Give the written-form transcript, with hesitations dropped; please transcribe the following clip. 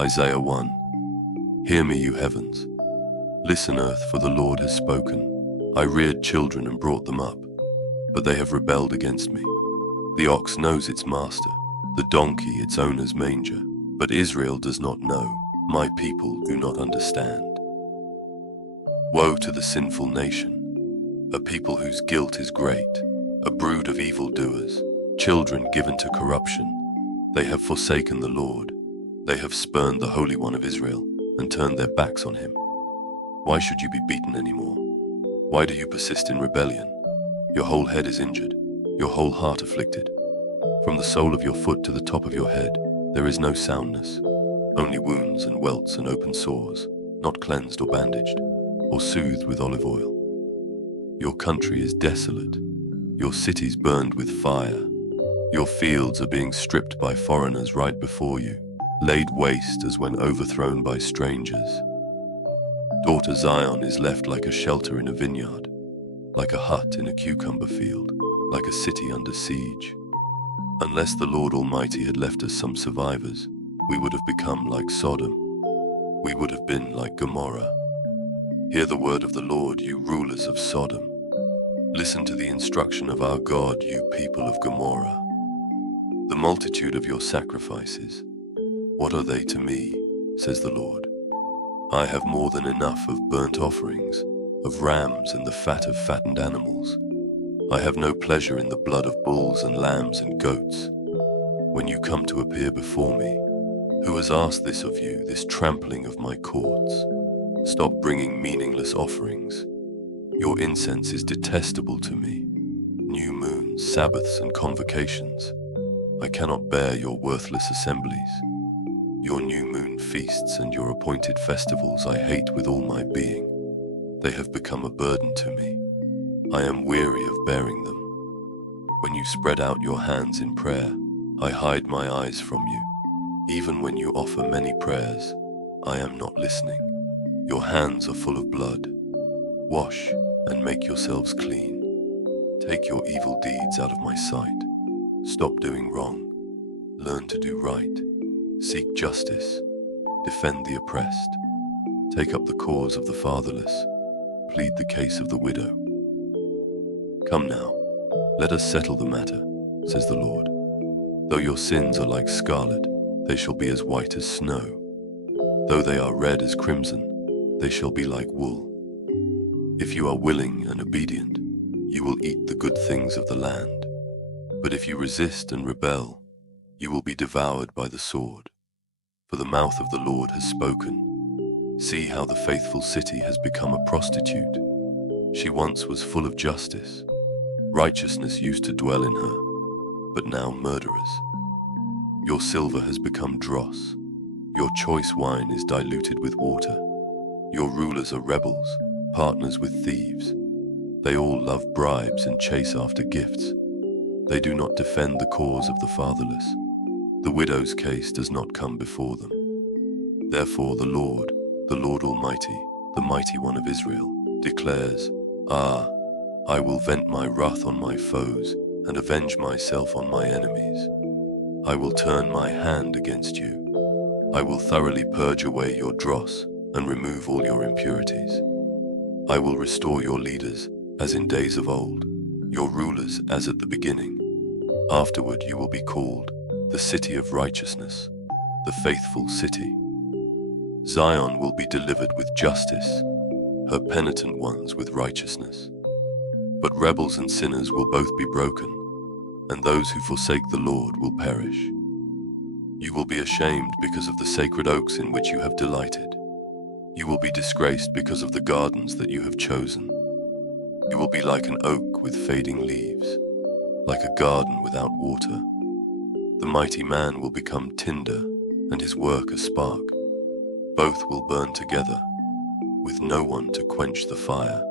Isaiah 1. Hear me, you heavens. Listen, earth, for the Lord has spoken. I reared children and brought them up, but they have rebelled against me. The ox knows its master, the donkey its owner's manger, but Israel does not know, my people do not understand. Woe to the sinful nation, a people whose guilt is great, a brood of evildoers, children given to corruption. They have forsaken the Lord. They have spurned the Holy One of Israel and turned their backs on him. Why should you be beaten anymore? Why do you persist in rebellion? Your whole head is injured, your whole heart afflicted. From the sole of your foot to the top of your head, there is no soundness, only wounds and welts and open sores, not cleansed or bandaged, or soothed with olive oil. Your country is desolate, your cities burned with fire. Your fields are being stripped by foreigners right before you, laid waste as when overthrown by strangers. Daughter Zion is left like a shelter in a vineyard, like a hut in a cucumber field, like a city under siege. Unless the Lord Almighty had left us some survivors, we would have become like Sodom. We would have been like Gomorrah. Hear the word of the Lord, you rulers of Sodom. Listen to the instruction of our God, you people of Gomorrah. The multitude of your sacrifices, what are they to me, says the Lord? I have more than enough of burnt offerings, of rams and the fat of fattened animals. I have no pleasure in the blood of bulls and lambs and goats. When you come to appear before me, who has asked this of you, this trampling of my courts? Stop bringing meaningless offerings. Your incense is detestable to me. New moons, Sabbaths, and convocations. I cannot bear your worthless assemblies. Your new moon feasts and your appointed festivals I hate with all my being. They have become a burden to me. I am weary of bearing them. When you spread out your hands in prayer, I hide my eyes from you. Even when you offer many prayers, I am not listening. Your hands are full of blood. Wash and make yourselves clean. Take your evil deeds out of my sight. Stop doing wrong. Learn to do right. Seek justice. Defend the oppressed. Take up the cause of the fatherless. Plead the case of the widow. Come now, let us settle the matter, says the Lord. Though your sins are like scarlet, they shall be as white as snow. Though they are red as crimson, they shall be like wool. If you are willing and obedient, you will eat the good things of the land. But if you resist and rebel, you will be devoured by the sword. For the mouth of the Lord has spoken. See how the faithful city has become a prostitute. She once was full of justice. Righteousness used to dwell in her, but now murderers. Your silver has become dross. Your choice wine is diluted with water. Your rulers are rebels, partners with thieves. They all love bribes and chase after gifts. They do not defend the cause of the fatherless. The widow's case does not come before them. Therefore the Lord Almighty, the Mighty One of Israel, declares, I will vent my wrath on my foes and avenge myself on my enemies. I will turn my hand against you. I will thoroughly purge away your dross and remove all your impurities. I will restore your leaders as in days of old, your rulers as at the beginning. Afterward you will be called the city of righteousness, the faithful city. Zion will be delivered with justice, her penitent ones with righteousness. But rebels and sinners will both be broken, and those who forsake the Lord will perish. You will be ashamed because of the sacred oaks in which you have delighted. You will be disgraced because of the gardens that you have chosen. You will be like an oak with fading leaves, like a garden without water. The mighty man will become tinder, and his work a spark. Both will burn together, with no one to quench the fire.